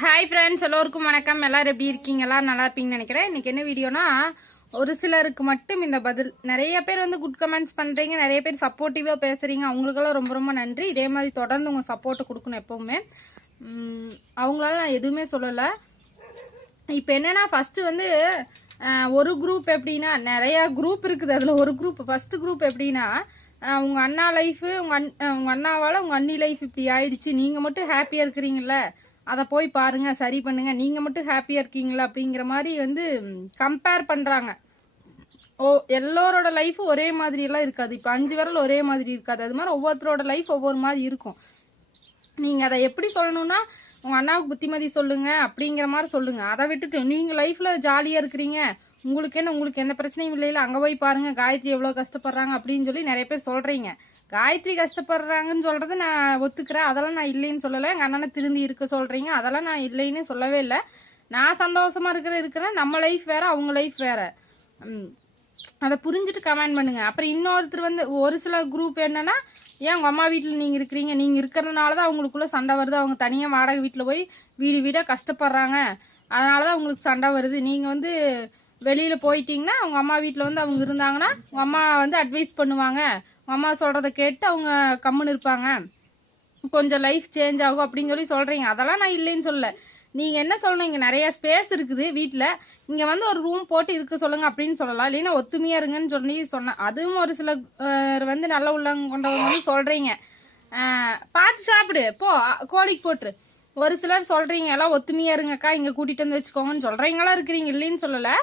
Hi friends எல்லோருக்கும் வணக்கம். எல்லோரும் எப்படி இருக்கீங்க? எல்லாம் நல்லா இருப்பீங்கன்னு நினைக்கிறேன். இன்னைக்கு என்ன வீடியோனா ஒரு சிலருக்கு மட்டும் இந்த பதில். நிறைய பேர் வந்து குட் கமெண்ட்ஸ் பண்ணுறீங்க நிறைய பேர் சப்போர்ட்டிவாக பேசுகிறீங்க அவங்களுக்கெல்லாம் ரொம்ப ரொம்ப நன்றி. இதே மாதிரி தொடர்ந்து உங்கள் சப்போர்ட்டை கொடுக்கணும் எப்போவுமே. அவங்களால நான் எதுவுமே சொல்லலை. இப்போ என்னென்னா ஃபஸ்ட்டு வந்து ஒரு குரூப் எப்படின்னா நிறையா குரூப் இருக்குது. அதில் ஒரு குரூப் ஃபஸ்ட்டு குரூப் எப்படின்னா உங்கள் அண்ணா லைஃபு உங்கள் அண் உங்கள் அண்ணாவால் உங்கள் அண்ணி லைஃப் இப்படி ஆயிடுச்சு. நீங்கள் மட்டும் ஹாப்பியாக இருக்கிறீங்கள அதை போய் பாருங்க சரி பண்ணுங்க. நீங்கள் மட்டும் ஹாப்பியாக இருக்கீங்களா அப்படிங்கிற மாதிரி வந்து கம்பேர் பண்ணுறாங்க ஓ எல்லோரோட லைஃப்பும் ஒரே மாதிரி எல்லாம் இருக்காது. இப்போ அஞ்சு விரல் ஒரே மாதிரி இருக்காது. அது மாதிரி ஒவ்வொருத்தரோட லைஃப் ஒவ்வொரு மாதிரி இருக்கும். நீங்கள் அதை எப்படி சொல்லணும்னா உங்கள் அண்ணாவுக்கு புத்திமதி சொல்லுங்க அப்படிங்கிற மாதிரி சொல்லுங்க. அதை விட்டுட்டு நீங்கள் லைஃப்பில் ஜாலியாக இருக்கிறீங்க. உங்களுக்கு என்ன உங்களுக்கு எந்த பிரச்சனையும் இல்லையில அங்கே போய் பாருங்கள் காயத்ரி எவ்வளோ கஷ்டப்படுறாங்க அப்படின்னு சொல்லி நிறைய பேர் சொல்கிறீங்க காயத்ரி கஷ்டப்படுறாங்கன்னு சொல்கிறது நான் ஒத்துக்கிறேன். அதெல்லாம் நான் இல்லைன்னு சொல்லலை. எங்கள் அண்ணனை திருந்தி இருக்க சொல்கிறீங்க அதெல்லாம் நான் இல்லைன்னு சொல்லவே இல்லை. நான் சந்தோஷமாக இருக்கிற இருக்கிறேன் நம்ம லைஃப் வேறு அவங்க லைஃப் வேறு. அதை புரிஞ்சுட்டு கமெண்ட் பண்ணுங்கள் அப்புறம் இன்னொருத்தர் வந்து ஒரு சில குரூப் என்னன்னா ஏன் உங்கள் அம்மா வீட்டில் நீங்கள் இருக்கிறீங்க? நீங்கள் இருக்கிறதுனால தான் அவங்களுக்குள்ளே சண்டை வருது. அவங்க தனியாக வாடகை வீட்டில் போய் வீடு வீடாக கஷ்டப்படுறாங்க. அதனால தான் உங்களுக்கு சண்டை வருது. நீங்கள் வந்து வெளியில் போயிட்டீங்கன்னா அவங்க அம்மா வீட்டில் வந்து அவங்க இருந்தாங்கன்னா உங்கள் அம்மா வந்து அட்வைஸ் பண்ணுவாங்க. உங்கள் அம்மா சொல்கிறத கேட்டு அவங்க கம்முன்னு இருப்பாங்க. கொஞ்சம் லைஃப் சேஞ்ச் ஆகும் அப்படின்னு சொல்லி சொல்கிறீங்க அதெல்லாம் நான் இல்லைன்னு சொல்லலை. நீங்கள் என்ன சொல்லணும்? இங்கே நிறையா ஸ்பேஸ் இருக்குது வீட்டில் இங்கே வந்து ஒரு ரூம் போட்டு இருக்க சொல்லுங்கள் அப்படின்னு சொல்லலாம். இல்லைன்னா ஒத்துமையாக இருங்கன்னு சொல்லி சொன்னேன் அதுவும் ஒரு சில வந்து நல்ல உள்ளவங்க கொண்டவங்க வந்து பார்த்து சாப்பிடு. போ கோழிக்கு போட்டுரு. ஒரு சிலர் சொல்கிறீங்க எல்லாம் ஒத்துமையா இருங்கக்கா இங்கே கூட்டிகிட்டு வந்து வச்சுக்கோங்கன்னு சொல்கிறீங்களா இருக்கிறீங்க இல்லைன்னு சொல்லலை.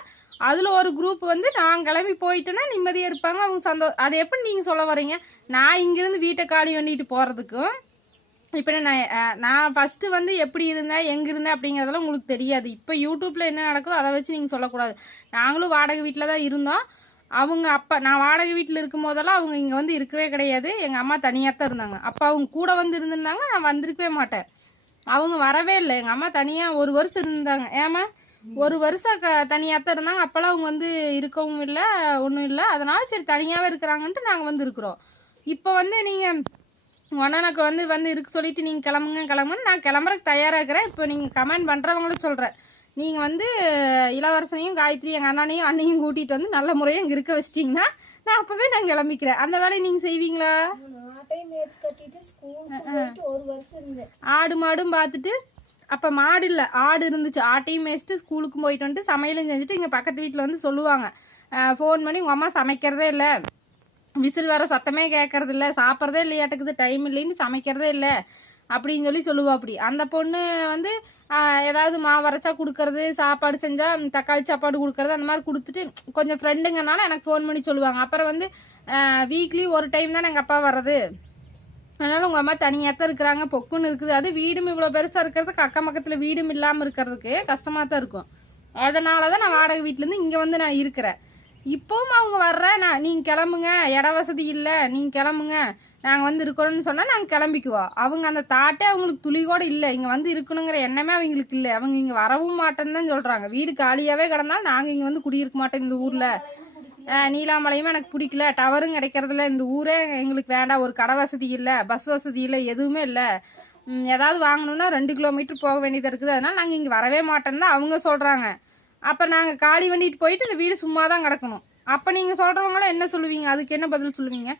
அதில் ஒரு குரூப் வந்து நான் கிளம்பி போயிட்டேன்னா நிம்மதியாக இருப்பாங்க. அவங்க சந்தோ அதை எப்படி நீங்கள் சொல்ல வரீங்க நான் இங்கேருந்து வீட்டை காலி பண்ணிட்டு போகிறதுக்கும் இப்போ நான் நான் ஃபஸ்ட்டு வந்து எப்படி இருந்தேன் எங்கே இருந்தேன் அப்படிங்கிறதெல்லாம் உங்களுக்கு தெரியாது. இப்போ யூடியூப்பில் என்ன நடக்குதோ அதை வச்சு நீங்கள் சொல்லக்கூடாது. நாங்களும் வாடகை வீட்டில் தான் இருந்தோம். அவங்க அப்பா நான் வாடகை வீட்டில் இருக்கும் போதெல்லாம் அவங்க இங்கே வந்து இருக்கவே கிடையாது. எங்கள் அம்மா தனியாக தான் இருந்தாங்க. அப்போ அவங்க கூட வந்து இருந்திருந்தாங்க நான் வந்திருக்கவே மாட்டேன். அவங்க வரவே இல்லை. எங்கள் அம்மா தனியாக ஒரு வருஷம் இருந்தாங்க. ஏமா ஒரு வருஷம் க தனியாக தான் இருந்தாங்க. அப்போல்லாம் அவங்க வந்து இருக்கவும் இல்லை ஒன்றும் இல்லை. அதனால சரி தனியாகவே இருக்கிறாங்கன்ட்டு நாங்கள் வந்து இருக்கிறோம். இப்போ வந்து நீங்கள் அண்ணனுக்கு வந்து வந்து இருக்கு சொல்லிட்டு நீங்கள் கிளம்புங்க கிளம்புன்னு நான் கிளம்புறதுக்கு தயாராக இருக்கிறேன். இப்போ நீங்கள் கமெண்ட் பண்ணுறவங்களும் சொல்கிறேன் நீங்கள் வந்து இளவரசனையும் காயத்ரி எங்கள் அண்ணனையும் அண்ணையும் கூட்டிகிட்டு வந்து நல்ல முறையாக இங்கே இருக்க வச்சிட்டிங்கன்னா நான் அப்போவே நான் கிளம்பிக்கிறேன். அந்த வேலையை நீங்கள் செய்வீங்களா? ஆடு மாடும் பார்த்துட்டு அப்போ மாடு இல்லை ஆடு இருந்துச்சு. ஆட்டையும் மேய்ச்சிட்டு ஸ்கூலுக்கும் போயிட்டு வந்துட்டு சமையலும் செஞ்சுட்டு இங்கே பக்கத்து வீட்டில் வந்து சொல்லுவாங்க. ஃபோன் பண்ணி உங்கள் அம்மா சமைக்கிறதே இல்லை. விசில் வர சத்தமே கேட்கறது இல்லை சாப்பிட்றதே இல்லையாட்டுக்குது. டைம் இல்லைன்னு சமைக்கிறதே இல்லை. அப்படின்னு சொல்லி சொல்லுவா அப்படி. அந்த பொண்ணு வந்து ஏதாவது மாவு அரைச்சா கொடுக்கறது சாப்பாடு செஞ்சால் தக்காளி சாப்பாடு கொடுக்கறது அந்த மாதிரி கொடுத்துட்டு கொஞ்சம் ஃப்ரெண்டுங்கனால எனக்கு ஃபோன் பண்ணி சொல்லுவாங்க. அப்புறம் வந்து வீக்லி ஒரு டைம் தான் எங்கள் அப்பா வர்றது. அதனால உங்கள் அம்மா தனியாக தான் இருக்கிறாங்க பொக்குன்னு இருக்குது. அது வீடும் இவ்வளோ பெருசாக இருக்கிறதுக்கு அக்கம் பக்கத்தில் வீடும் இல்லாமல் இருக்கிறதுக்கு கஷ்டமாக தான் இருக்கும். அதனால தான் நான் வாடகை வீட்டிலேருந்து இங்கே வந்து நான் இருக்கிறேன். இப்போவும் அவங்க வர்றேன். நான் நீங்கள் கிளம்புங்க. இட வசதி இல்லை. நீங்கள் கிளம்புங்க. நாங்கள் வந்து இருக்கணும்னு சொன்னால் நாங்கள் கிளம்பிக்குவோம். அவங்க அந்த தாட்டே அவங்களுக்கு துளி கூட இல்லை. இங்கே வந்து இருக்கணுங்கிற எண்ணமே அவங்களுக்கு இல்லை. அவங்க இங்கே வரவும் மாட்டேன்னு தான் சொல்கிறாங்க வீடு காலியாகவே கிடந்தாலும் நாங்கள் இங்கே வந்து குடியிருக்க மாட்டோம் இந்த ஊரில். நீலாமலையும் எனக்கு பிடிக்கல. டவரும் கிடைக்கிறதில்ல. இந்த ஊரே எங்களுக்கு வேண்டாம். ஒரு கடை வசதி இல்லை. பஸ் வசதி இல்லை. எதுவுமே இல்லை. ஏதாவது வாங்கணும்னா ரெண்டு கிலோமீட்டர் போக வேண்டியது இருக்குது. அதனால் நாங்கள் இங்கே வரவே மாட்டோம்னு அவங்க சொல்கிறாங்க அப்போ நாங்கள் காலி பண்ணிட்டு போயிட்டு இந்த வீடு சும்மா தான் கிடக்கணும். அப்போ நீங்கள் சொல்கிறவங்களாம் என்ன சொல்லுவீங்க? அதுக்கு என்ன பதில் சொல்லுவீங்க?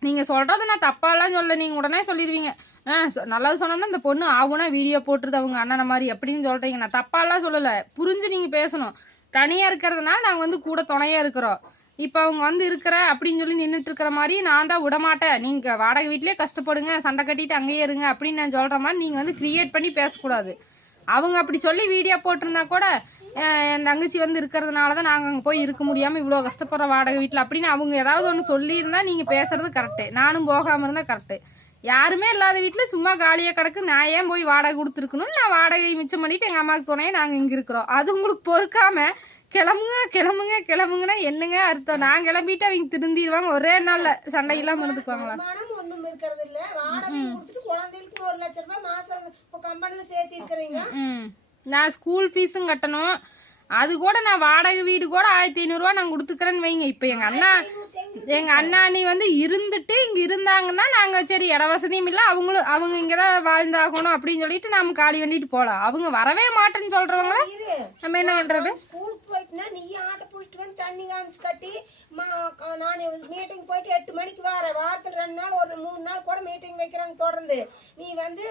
நீங்கள் சொல்கிறது நான் தப்பாலாம் சொல்ல நீங்கள் உடனே சொல்லிடுவீங்க. ஆ சொ- நல்லது சொன்னோம்னா இந்த பொண்ணு ஆகுனா வீடியோ போட்டுருது அவங்க அண்ணனை மாதிரி. அப்படின்னு சொல்கிறீங்க நான் தப்பாலாம் சொல்லலை. புரிஞ்சு நீங்கள் பேசணும். தனியாக இருக்கிறதுனால நாங்கள் வந்து கூட துணையாக இருக்கிறோம். இப்போ அவங்க வந்து இருக்கிற அப்படின்னு சொல்லி நின்றுட்டு இருக்கிற மாதிரி நான் தான் விடமாட்டேன். நீங்கள் வாடகை வீட்லேயே கஷ்டப்படுங்க சண்டை கட்டிட்டு அங்கேயே இருங்க அப்படின்னு நான் சொல்கிற மாதிரி நீங்கள் வந்து கிரியேட் பண்ணி பேசக்கூடாது. அவங்க அப்படி சொல்லி வீடியோ போட்டிருந்தா கூட என் தங்கச்சி வந்து இருக்கிறதுனால தான் நாங்கள் அங்கே போய் இருக்க முடியாமல் இவ்வளோ கஷ்டப்படுற வாடகை வீட்டில் அப்படின்னு அவங்க ஏதாவது ஒன்று சொல்லியிருந்தா நீங்கள் பேசுறது கரெக்டு நானும் போகாமல் இருந்தால் கரெக்டு யாருமே இல்லாத வீட்டில் சும்மா காலியாக கிடக்கு. நான் ஏன் போய் வாடகை கொடுத்துருக்கணும் நான் வாடகையை மிச்சம் பண்ணிட்டு எங்கள் அம்மாவுக்கு துணையை நாங்கள் இங்கே இருக்கிறோம். அது உங்களுக்கு பொறுக்காம கிளம்புங்க கிளம்புங்க கிளம்புங்கன்னா என்னங்க அர்த்தம்? நான் கிளம்பிட்டு அவங்க திருந்திடுவாங்க. ஒரே நாளில் சண்டை இல்லாமல் இருந்துக்குவாங்களா ஒண்ணும் இருக்கிறது இல்ல வாடகை கொடுத்துட்டு குழந்தைகளுக்கு ஒரு லட்ச ரூபாய் மாசம் இப்போ கம்பெனில சேர்த்து இருக்கிறீங்க. ம் நான் ஸ்கூல் ஃபீஸும் கட்டணும். அது கூட நான் வாடகை வீடு கூட ஆயிரத்தி ஐநூறுரூவா நான் கொடுத்துக்கிறேன்னு வைங்க. இப்போ எங்கள் அண்ணா எங்கள் அண்ணா அண்ணி வந்து இருந்துட்டு இங்கே இருந்தாங்கன்னா நாங்கள் சரி இட வசதியும் இல்லை அவங்களும் அவங்க இங்கே தான் வாழ்ந்தாகணும் அப்படின்னு சொல்லிட்டு நாம் காலி பண்ணிட்டு போகலாம் அவங்க வரவே மாட்டேன்னு சொல்றவங்கள நம்ம என்ன பண்ணுறது ஸ்கூலுக்கு போயிட்டுனா நீ ஆட்டை பிடிச்சிட்டு வந்து தண்ணி காமிச்சு கட்டி நான் மீட்டிங் போயிட்டு எட்டு மணிக்கு வர வாரத்தில் ரெண்டு நாள் ஒரு மூணு நாள் கூட மீட்டிங் வைக்கிறாங்க தொடர்ந்து. நீ வந்து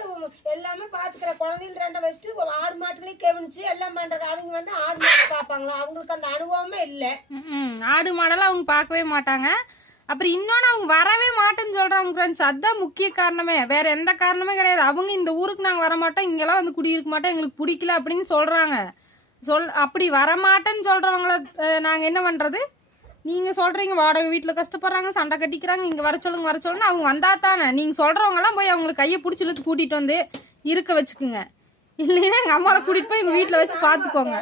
எல்லாமே பார்த்துக்கிற குழந்தைகள் ரெண்டை வச்சுட்டு ஆடு மாட்டுகளையும் கவனிச்சு எல்லாம் பண்றாங்க அவங்க வந்து ஆடு பார்ப்பாங்களா அவங்களுக்கு அந்த அனுபவமே இல்லை. ஆடு மாடெல்லாம் அவங்க பார்க்கவே மாட்டாங்க. அப்புறம் இன்னொன்று அவங்க வரவே மாட்டேன்னு சொல்கிறாங்க ஃப்ரெண்ட்ஸ் அதுதான் முக்கிய காரணமே. வேற எந்த காரணமே கிடையாது. அவங்க இந்த ஊருக்கு நாங்கள் வர மாட்டோம் இங்கெல்லாம் வந்து குடியிருக்க மாட்டோம் எங்களுக்கு பிடிக்கல அப்படின்னு சொல்கிறாங்க சொல் அப்படி வரமாட்டேன்னு சொல்கிறவங்கள நாங்கள் என்ன பண்ணுறது நீங்கள் சொல்கிறீங்க வாடகை வீட்டில் கஷ்டப்படுறாங்க சண்டை கட்டிக்கிறாங்க இங்கே வர சொல்லுங்க வர சொல்லுங்க. அவங்க வந்தா தானே. நீங்கள் சொல்கிறவங்கலாம் போய் அவங்களுக்கு கையை பிடிச்சி இழுத்து கூட்டிகிட்டு வந்து இருக்க வச்சுக்குங்க. இல்லைன்னா எங்க அம்மாவை கூட்டிட்டு போய் எங்க வீட்டுல வச்சு பாத்துக்கோங்க.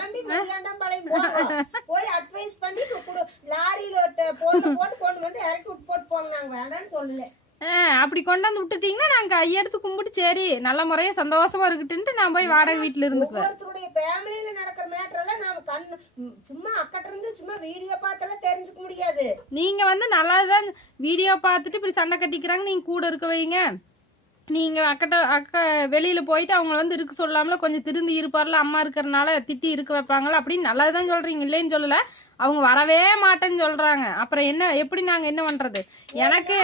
போய் அட்வைஸ் பண்ணி லாரியில போட்டு கொண்டு வந்து இறக்கி விட்டு போட்டு போங்க நாங்க வேண்டாம்னு சொல்லல அப்படி கொண்டாந்து விட்டுட்டீங்கன்னா நாங்க கையெடுத்து கும்பிட்டு சரி நல்ல முறையா சந்தோஷமா இருக்கட்டுன்ட்டு நான் போய் வாடகை வீட்டுல இருந்துக்குவேன். ஒவ்வொருத்தருடைய ஃபேமிலியில நடக்கிற மேட்டர் எல்லாம் நாம கண்ணு ம், சும்மா அக்கட்ட இருந்து சும்மா வீடியோ பார்த்தெல்லாம் தெரிஞ்சுக்க முடியாது. நீங்க வந்து நல்லாதான் வீடியோ பார்த்துட்டு இப்படி சண்டை கட்டிக்கிறாங்க நீங்க கூட இருக்க வைங்க. நீங்க அக்கட்ட அக்கா வெளியில போயிட்டு அவங்கள வந்து இருக்க சொல்லாமல கொஞ்சம் திருந்தி இருப்பார்ல அம்மா இருக்கிறனால திட்டி இருக்க வைப்பாங்களா அப்படின்னு நல்லதுதான் சொல்றீங்க. இல்லைன்னு சொல்லல. அவங்க வரவே மாட்டேன்னு சொல்றாங்க. அப்புறம் என்ன எப்படி நாங்க என்ன பண்றது? எனக்கு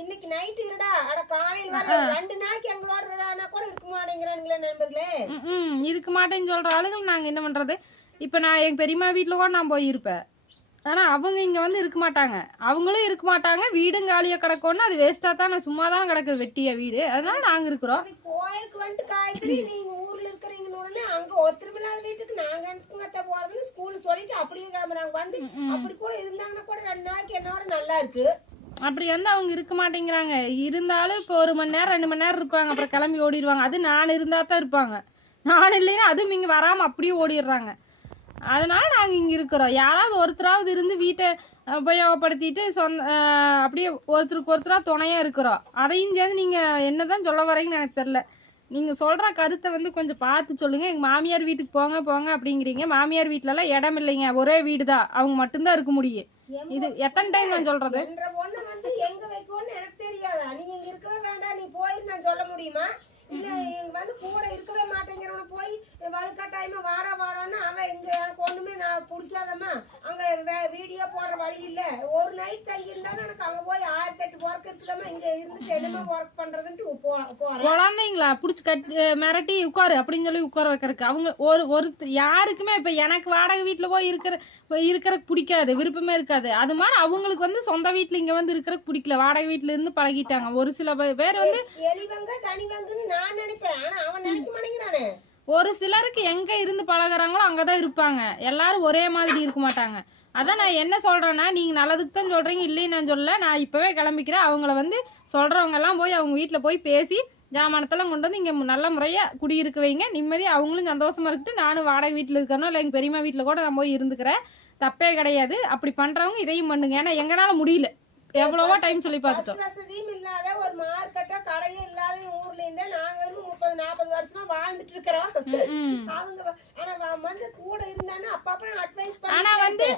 இன்னைக்கு நைட் இருடா. அட காலையில் வர ரெண்டு நாளைக்கு எங்களோட இருடானா கூட இருக்க மாட்டேங்கிறானுங்களே நண்பர்களே. இருக்க மாட்டேன்னு சொல்ற ஆளுகள் நாங்க என்ன பண்றது? இப்ப நான் எங்க பெரியம்மா வீட்டுல கூட நான் போயிருப்பேன். ஆனா அவங்க இங்க வந்து இருக்க மாட்டாங்க. அவங்களும் இருக்க மாட்டாங்க. வீடும் காலியா கிடக்கும்னு அது வேஸ்டா தான் நான் சும்மா தான் கிடக்குது வெட்டிய வீடு. அதனால நாங்க இருக்கிறோம். கோயிலுக்கு வந்துட்டு காய்கறி நீங்க ஊர்ல இருக்கிறீங்கன்னு அங்க ஒருத்தர் இல்லாத வீட்டுக்கு நாங்க எனக்குங்கத்த போறதுன்னு ஸ்கூல்ல சொல்லிட்டு அப்படியே கிளம்புறாங்க. வந்து அப்படி கூட இருந்தாங்கன்னா கூட ரெண்டு நாளைக்கு என்னோட நல்லா இருக்கு. அப்படி வந்து அவங்க இருக்க மாட்டேங்கிறாங்க. இருந்தாலும் இப்போ ஒரு மணி நேரம் ரெண்டு மணி நேரம் இருப்பாங்க. அப்புறம் கிளம்பி ஓடிடுவாங்க. அது நான் இருந்தா தான் இருப்பாங்க. நான் இல்லைன்னா அதுவும் இங்க வராம அப்படியே ஓடிடுறாங்க. அதனால நாங்க இங்க இருக்கிறோம். யாராவது ஒருத்தராவது இருந்து வீட்டை உபயோகப்படுத்திட்டு அஹ், அப்படியே ஒருத்தருக்கு ஒருத்தரா துணையா இருக்கிறோம். அதையும் சேர்ந்து நீங்க என்னதான் சொல்ல வரீங்கன்னு எனக்கு தெரியல. நீங்க சொல்ற கருத்தை வந்து கொஞ்சம் பார்த்து சொல்லுங்க. எங்க மாமியார் வீட்டுக்கு போங்க போங்க அப்படிங்கிறீங்க. மாமியார் வீட்ல எல்லாம் இடம் இல்லைங்க. ஒரே வீடு தான் அவங்க மட்டும்தான் இருக்க முடியும். இது எத்தனை டைம் நான் வந்து எங்க வைக்கணும்னு எனக்கு தெரியாதா? நீ இங்க இருக்கவே வேண்டாம். நீ நான் சொல்ல முடியுமா? இல்ல இங்க வந்து கூட இருக்கவே மாட்டேங்கிறவன போய் வலுக்கட்டாயமா வாடா வாடான்னு அவன் இங்க எனக்கு ஒண்ணுமே நான் பிடிக்காதம்மா. அங்க வீடியோ போடுற வழி இல்ல. ஒரு நைட் தங்கி இருந்தாலும் எனக்கு அங்க போய் ஆயிரத்தி எட்டு ஒர்க் இருக்குதாம இங்க இருந்துட்டு என்னமா ஒர்க் பண்றதுன்ட்டு போறேன். குழந்தைங்களா பிடிச்சி கட் மிரட்டி உட்காரு அப்படின்னு சொல்லி உட்கார வைக்கிறதுக்கு. அவங்க ஒரு ஒரு யாருக்குமே இப்போ எனக்கு வாடகை வீட்டில் போய் இருக்கிற இருக்கிறதுக்கு பிடிக்காது விருப்பமே இருக்காது. அது மாதிரி அவங்களுக்கு வந்து சொந்த வீட்டில் இங்கே வந்து இருக்கிறதுக்கு பிடிக்கல. வாடகை வீட்டில் இருந்து பழகிட்டாங்க. ஒரு சில பேர் வந்து எலிவங்க தனிவங்கன்னு நான் ஆனா அவன் நினைக்க மாட்டேங்கிறானே. ஒரு சிலருக்கு எங்கே இருந்து பழகுறாங்களோ அங்கே தான் இருப்பாங்க. எல்லாரும் ஒரே மாதிரி இருக்க மாட்டாங்க. அதான் நான் என்ன சொல்கிறேன்னா நீங்கள் நல்லதுக்கு தான் சொல்கிறீங்க இல்லைன்னு நான் சொல்லல. நான் இப்போவே கிளம்பிக்கிறேன். அவங்கள வந்து சொல்கிறவங்க எல்லாம் போய் அவங்க வீட்டில் போய் பேசி ஜாமானத்தெல்லாம் கொண்டு வந்து இங்கே நல்ல முறையாக குடியிருக்க வைங்க. நிம்மதி அவங்களும் சந்தோஷமா இருக்கட்டும் நானும் வாடகை வீட்டில் இருக்கணும் இல்லை எங்கள் பெரியம்மா வீட்டில் கூட நான் போய் இருந்துக்கிறேன். தப்பே கிடையாது. அப்படி பண்ணுறவங்க இதையும் பண்ணுங்க. ஏன்னா எங்களால முடியல. எவ்வளவோ டைம் சொல்லி பார்த்துட்டோம். வசதியும் இல்லாத ஒரு மார்க்கெட்டோ கடையும் இல்லாத ஊர்ல இருந்தே நாங்க வந்து முப்பது நாற்பது வருஷமா வாழ்ந்துட்டு இருக்கிறோம். அவங்க ஆனா வந்து கூட இருந்தானா அப்பப்ப நான் அட்வைஸ் பண்ணி ஆனா வந்து,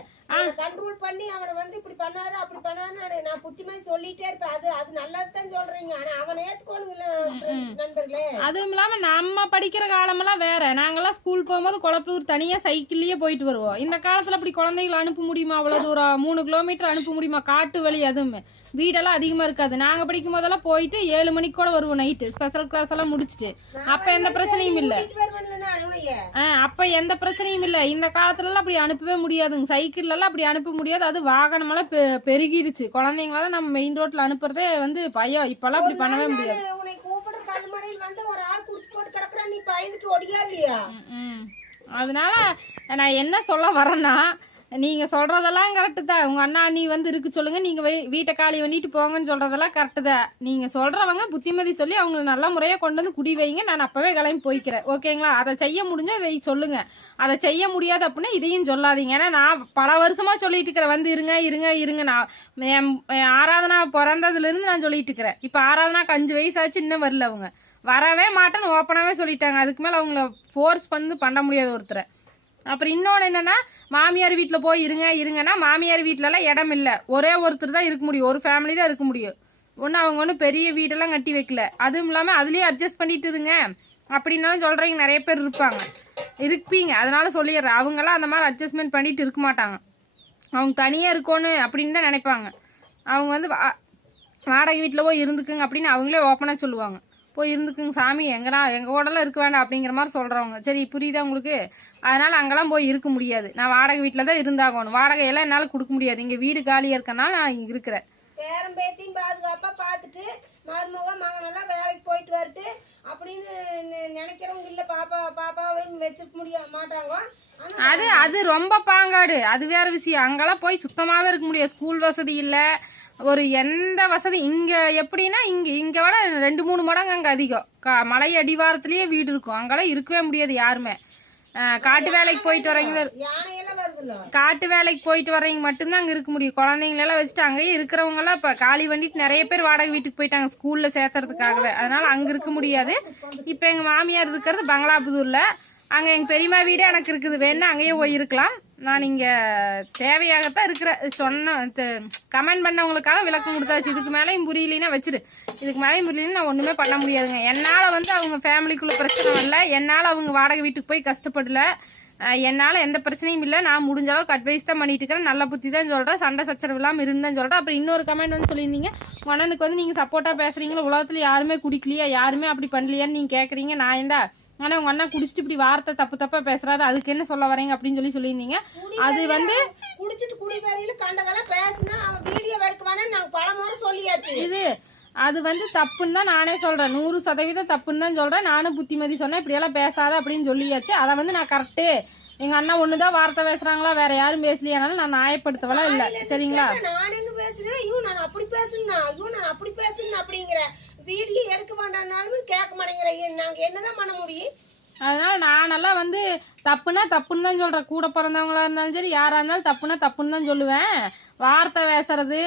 கண்ட்ரோல் பண்ணி அவனை வந்து இப்படி பண்ணாரு அப்படி நான் நான் புத்திமதி சொல்லிட்டே இருப்பேன். அது அது நல்லதுதான் சொல்றீங்க. ஆனா அவனை ஏத்துக்கணும் நண்பர்களே. அதுவும் இல்லாம நம்ம படிக்கிற காலமெல்லாம் வேற. நாங்கெல்லாம் ஸ்கூல் போகும்போது குளப்பூர் தனியா சைக்கிள்லயே போயிட்டு வருவோம். இந்த காலத்துல அப்படி குழந்தைகளை அனுப்ப முடியுமா? அவ்வளவு தூரம். மூணு கிலோமீட்டர் அனுப்ப முடியுமா? காட்டு வழி அதுவுமே. வீடெல்லாம் அதிகமா இருக்காது. நாங்க படிக்கும் போதெல்லாம் போயிட்டு ஏழு மணிக்கு கூட வருவோம் நைட்டு ஸ்பெஷல் கிளாஸ் எல்லாம் முடிச்சுட்டு. அப்ப எந்த பிரச்சனையும் இல்ல. அப்ப எந்த பிரச்சனையும் இல்ல. இந்த காலத்துல எல்லாம் அப்படி அனுப்பவே முடியாதுங்க. சைக்கிள்ல எல்லாம் அப்படி அனுப்ப முடியாது. அது வாகனமெல்லாம் பெ- பெருகிருச்சு. குழந்தைங்களால நம்ம மெயின் ரோட்ல அனுப்புறதே வந்து பயம். இப்பெல்லாம் அப்படி பண்ணவே முடியாது. அதனால நான் என்ன சொல்ல வரேன்னா நீங்கள் சொல்கிறதெல்லாம் கரெக்டு தான். உங்கள் அண்ணா அண்ணி வந்து இருக்கு சொல்லுங்கள் நீங்கள் வை வீட்டை காலி பண்ணிட்டு போங்கன்னு சொல்கிறதெல்லாம் கரெக்டு தான். நீங்கள் சொல்கிறவங்க புத்திமதி சொல்லி அவங்கள நல்ல முறையாக கொண்டு வந்து குடி வைங்க. நான் அப்போவே கிளம்பி போய்க்கிறேன். ஓகேங்களா அதை செய்ய முடிஞ்சால் இதை சொல்லுங்க. அதை செய்ய முடியாது அப்படின்னா இதையும் சொல்லாதீங்க. ஏன்னா நான் பல வருஷமாக சொல்லிட்டு இருக்கிறேன். வந்து இருங்க இருங்க இருங்க. நான் என் என் ஆராதனா பிறந்ததுலேருந்து நான் சொல்லிட்டு இருக்கிறேன். இப்போ ஆராதனாக்கு அஞ்சு வயசாச்சு இன்னும் வரல அவங்க. வரவே மாட்டேன்னு ஓப்பனாகவே சொல்லிட்டாங்க. அதுக்கு மேலே அவங்கள ஃபோர்ஸ் பண்ணி பண்ண முடியாது ஒருத்தரை. அப்புறம் இன்னொன்று என்னென்னா மாமியார் வீட்டில் போய் இருங்க இருங்கன்னா மாமியார் வீட்டிலலாம் இடம் இல்லை. ஒரே ஒருத்தர் தான் இருக்க முடியும். ஒரு ஃபேமிலி தான் இருக்க முடியும். ஒன்றும் அவங்க ஒன்றும் பெரிய வீடெல்லாம் கட்டி வைக்கல. அதுவும் இல்லாமல் அதுலேயே அட்ஜஸ்ட் பண்ணிட்டு இருங்க. அப்படின்னாலும் சொல்கிறீங்க நிறைய பேர் இருப்பாங்க. இருப்பீங்க. அதனால சொல்லிடுறேன். அவங்கெல்லாம் அந்த மாதிரி அட்ஜஸ்ட்மெண்ட் பண்ணிட்டு இருக்க மாட்டாங்க. அவங்க தனியாக இருக்கணும் அப்படின்னு தான் நினைப்பாங்க. அவங்க வந்து வா- வாடகை வீட்டில் போய் இருந்துக்குங்க அப்படின்னு அவங்களே ஓப்பனாக சொல்லுவாங்க. போய் இருந்துக்குங்க சாமி. எங்கடா எங்கள் கூடலாம் இருக்க வேண்டாம் அப்படிங்கிற மாதிரி சொல்கிறவங்க சரி புரியுதா உங்களுக்கு? அதனால் அங்கெல்லாம் போய் இருக்க முடியாது. நான் வாடகை வீட்டில் தான் இருந்தாகணும். வாடகையெல்லாம் என்னால் கொடுக்க முடியாது. இங்கே வீடு காலியாக இருக்கனால நான் இங்கே இருக்கிறேன். பேரம் பேத்தியும் பாதுகாப்பா பார்த்துட்டு மருமக மகனெல்லாம் வேலைக்கு போயிட்டு வரட்டு. அப்படின்னு நினைக்கிறவங்க இல்ல. பாப்பா பாப்பாவையும் வச்சுக்க முடிய மாட்டாங்க. அது அது ரொம்ப பாங்காடு. அது வேற விஷயம். அங்கெல்லாம் போய் சுத்தமாகவே இருக்க முடியாது. ஸ்கூல் வசதி இல்லை. ஒரு எந்த வசதி இங்கே எப்படின்னா இங்கே இங்கே விட ரெண்டு மூணு மடங்கு அங்கே அதிகம். கா மலை அடிவாரத்துலேயே வீடு இருக்கும். அங்கெல்லாம் இருக்கவே முடியாது யாருமே. காட்டு வேலைக்கு போயிட்டு வரவங்க காட்டு வேலைக்கு போயிட்டு வரவங்க மட்டும்தான் அங்கே இருக்க முடியும். குழந்தைங்களெல்லாம் வச்சுட்டு அங்கேயே இருக்கிறவங்கலாம் இப்போ காலி வண்டிட்டு நிறைய பேர் வாடகை வீட்டுக்கு போயிட்டாங்க ஸ்கூலில் சேர்த்துறதுக்காகவே. அதனால அங்கே இருக்க முடியாது. இப்போ எங்கள் மாமியார் இருக்கிறது பங்களாபுதூரில். அங்கே எங்கள் பெரியம்மா வீடே எனக்கு இருக்குது. வேணா அங்கேயே போய் இருக்கலாம் நான் இங்கே தேவையாகத்தான் இருக்கிற சொன்ன கமெண்ட் பண்ணவங்களுக்காக விளக்கம் கொடுத்தாச்சு. இதுக்கு மேலேயும் புரியலைன்னா வச்சிரு. இதுக்கு மேலேயும் புரியலன்னு நான் ஒன்றுமே பண்ண முடியாதுங்க. என்னால் வந்து அவங்க ஃபேமிலிக்குள்ளே பிரச்சனை வரல. என்னால் அவங்க வாடகை வீட்டுக்கு போய் கஷ்டப்படல. என்னால் எந்த பிரச்சனையும் இல்லை. நான் முடிஞ்ச அளவுக்கு அட்வைஸ் தான் பண்ணிட்டு இருக்கிறேன். நல்ல புத்தி தான் சொல்கிறேன் சண்டை சச்சரவு இல்லாமல் இருந்தேன்னு சொல்கிறேன் அப்புறம் இன்னொரு கமெண்ட் வந்து சொல்லியிருந்தீங்க மனனுக்கு வந்து நீங்கள் சப்போர்ட்டாக பேசுகிறீங்களோ உலகத்தில் யாருமே குடிக்கலையா? யாருமே அப்படி பண்ணலையான்னு நீங்கள் கேட்குறீங்க நான் என்ன ஆனால் உங்கள் அண்ணன் குடிச்சிட்டு இப்படி வார்த்தை தப்பு தப்பாக பேசுகிறாரு அதுக்கு என்ன சொல்ல வரீங்க அப்படின்னு சொல்லி சொல்லியிருந்தீங்க. அது வந்து குடிச்சிட்டு குடிபேரியில கண்டதெல்லாம் பேசினா அவன் வீடியோ எடுக்குவானு நாங்க பலமுறை சொல்லியாச்சு. இது அது வந்து தப்புன்னு தான் நானே சொல்கிறேன் நூறு சதவீதம் தப்புன்னு தான் சொல்கிறேன் நானும் புத்திமதி சொன்னேன் இப்படியெல்லாம் பேசாத அப்படின்னு சொல்லியாச்சு. அதை வந்து நான் கரெக்டு எங்கள் அண்ணா ஒன்று தான் வார்த்தை பேசுகிறாங்களா வேற யாரும் பேசலையானாலும் நான் நியாயப்படுத்தவெல்லாம் இல்லை. சரிங்களா? நான் எங்க பேசுறேன் ஐயோ நான் அப்படி பேசுனா ஐயோ நான் அப்படி பேசுனா அப்படிங்கிற வீடியோ எடுக்க வேண்டாம்னாலும் கேட்க மாட்டேங்கிறீங்க நாங்கள் என்னதான் பண்ண முடியும்? அதனால நானெல்லாம் வந்து தப்புனா தப்புன்னு தான் சொல்கிறேன் கூட பிறந்தவங்களா இருந்தாலும் சரி யாராக இருந்தாலும் தப்புனா தப்புன்னு தான் சொல்லுவேன். வார்த்தை பேசுறது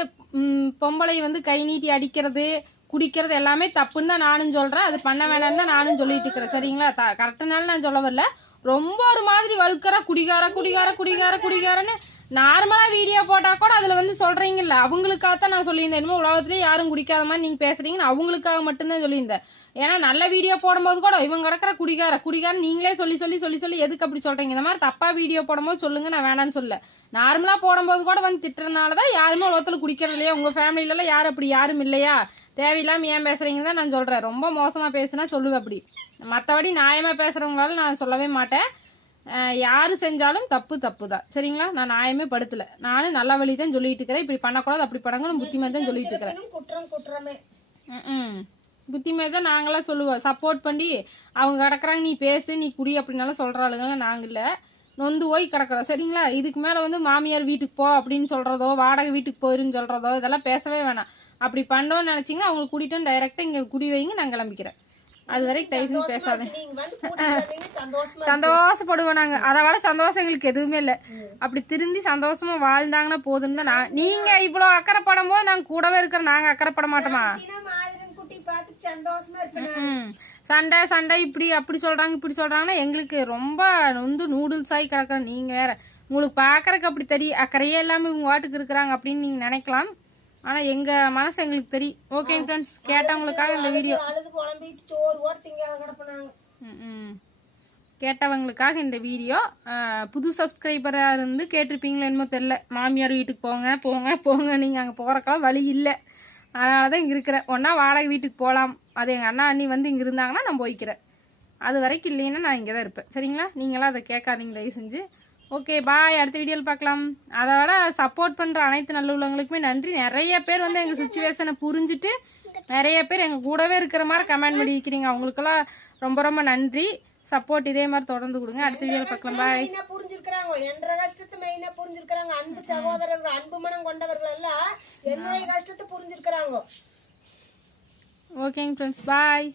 பொம்பளை வந்து கை நீட்டி அடிக்கிறது குடிக்கிறது எல்லாமே தப்புன்னு தான் நானும் சொல்கிறேன் அது பண்ண வேணாம்னு தான் நானும் சொல்லிட்டு இருக்கிறேன். சரிங்களா? த கரெக்டுனால நான் சொல்ல வரல. ரொம்ப ஒரு மாதிரி வல்கரா குடிகார குடிகார குடிகார குடிகாரன்னு நார்மலாக வீடியோ போட்டால் கூட அதில் வந்து சொல்கிறீங்கல்ல அவங்களுக்காக தான் நான் சொல்லியிருந்தேன். என்னமோ உலகத்துலேயே யாரும் குடிக்காத மாதிரி நீங்கள் பேசுகிறீங்கன்னு அவங்களுக்காக மட்டும்தான் சொல்லியிருந்தேன். ஏன்னா நல்ல வீடியோ போடும்போது கூட இவங்க கிடக்கிற குடிகார குடிகாரன் நீங்களே சொல்லி சொல்லி சொல்லி சொல்லி எதுக்கு அப்படி சொல்கிறீங்க இந்த மாதிரி தப்பாக வீடியோ போடும்போது சொல்லுங்க நான் வேணான்னு சொல்ல. நார்மலாக போடும்போது கூட வந்து திட்டுறதுனால தான் யாருமே உலகத்தில் குடிக்கிறது இல்லையா உங்கள் ஃபேமிலியிலலாம் யார் அப்படி? யாரும் இல்லையா? தேவையில்லாமல் ஏன் பேசுகிறீங்கன்னு தான் நான் சொல்கிறேன் ரொம்ப மோசமாக பேசுனா சொல்லுவேன் அப்படி. மற்றபடி நியாயமாக பேசுகிறவங்களால நான் சொல்லவே மாட்டேன். யாரு செஞ்சாலும் தப்பு தப்பு தான் சரிங்களா? நான் நியாயமே படுத்தல. நானும் நல்ல வழி தான் சொல்லிட்டு இருக்கிறேன். இப்படி பண்ணக்கூடாது அப்படி பண்ணணும் புத்திமதி தான் சொல்லிட்டு இருக்கிறேன். குற்றம் குற்றமே. ம் புத்திமதி தான் நாங்களாம் சொல்லுவோம் சப்போர்ட் பண்ணி அவங்க கிடக்குறாங்க நீ பேசு நீ குடி அப்படின்னாலும் சொல்கிற ஆளுங்க நாங்கள் இல்லை. நொந்து போய் கிடக்குறோம். சரிங்களா? இதுக்கு மேலே வந்து மாமியார் வீட்டுக்கு போ அப்படின்னு சொல்கிறதோ வாடகை வீட்டுக்கு போயிருன்னு சொல்கிறதோ இதெல்லாம் பேசவே வேணாம். அப்படி பண்ணோன்னு நினச்சிங்க அவங்க கூட்டிகிட்டு டைரெக்டாக இங்கே குடி வைங்க நான் கிளம்பிக்கிறேன். அது வரைக்கும் தயவு செஞ்சு பேசாதே. வந்து சந்தோஷப்படுவோம் நாங்க. அதை விட சந்தோஷம் எங்களுக்கு எதுவுமே இல்லை. அப்படி திருந்தி சந்தோஷமா வாழ்ந்தாங்கன்னா போதுன்னு தான் நான். நீங்க இவ்வளோ அக்கறைப்படும் போது நாங்க கூடவே இருக்கிற நாங்க அக்கறைப்பட மாட்டோமா? சந்தோஷமா இருப்பேன். சண்டை சண்டை இப்படி அப்படி சொல்றாங்க இப்படி சொல்றாங்கன்னா எங்களுக்கு ரொம்ப வந்து நூடுல்ஸ் ஆகி கிடக்குறோம் நீங்க வேற. உங்களுக்கு பார்க்கறக்கு அப்படி தெரியும் அக்கறையே இல்லாம இவங்க வாட்டுக்கு இருக்கிறாங்க அப்படின்னு நீங்க நினைக்கலாம். ஆனா எங்க மனசு எங்களுக்கு தெரியும் ஓகே ஃப்ரெண்ட்ஸ் கேட்டவங்களுக்காக இந்த வீடியோ. கேட்டவங்களுக்காக இந்த வீடியோ புது சப்ஸ்கிரைபராக இருந்து கேட்டிருப்பீங்களோ என்னமோ தெரில மாமியார் வீட்டுக்கு போங்க போங்க போங்க. நீங்கள் அங்கே போகிறக்கெல்லாம் வழி இல்லை. அதனால தான் இங்கே இருக்கிறேன். ஒன்றா வாடகை வீட்டுக்கு போகலாம் அது எங்கள் அண்ணா அண்ணி வந்து இங்கே இருந்தாங்கன்னா நான் போய்க்கிறேன். அது வரைக்கும் இல்லைன்னா நான் இங்கே தான் இருப்பேன். சரிங்களா? நீங்களாம் அதை கேட்காதீங்க தயவு செஞ்சு. ஓகே பாய் அடுத்த வீடியோவில் பார்க்கலாம். அதை விட சப்போர்ட் பண்ணுற அனைத்து நல்ல உள்ளவங்களுக்குமே நன்றி. நிறைய பேர் வந்து எங்கள் சுச்சுவேஷனை புரிஞ்சுட்டு நிறைய பேர் எங்கள் கூடவே இருக்கிற மாதிரி கமெண்ட் பண்ணிக்கிறீங்க அவங்களுக்கெல்லாம் ரொம்ப ரொம்ப நன்றி. சப்போர்ட் இதே மாதிரி தொடர்ந்து கொடுங்க. அடுத்த வீடியோவில் பார்க்கலாம். பாய் புரிஞ்சிருக்கிறாங்க. என்ற கஷ்டத்தை மெயினா புரிஞ்சிருக்கிறாங்க. அன்பு சகோதரர்கள் அன்பு மனம் கொண்டவர்கள் எல்லாம் என்னுடைய கஷ்டத்தை புரிஞ்சிருக்கிறாங்க. ஓகேங்க ஃப்ரெண்ட்ஸ் பாய்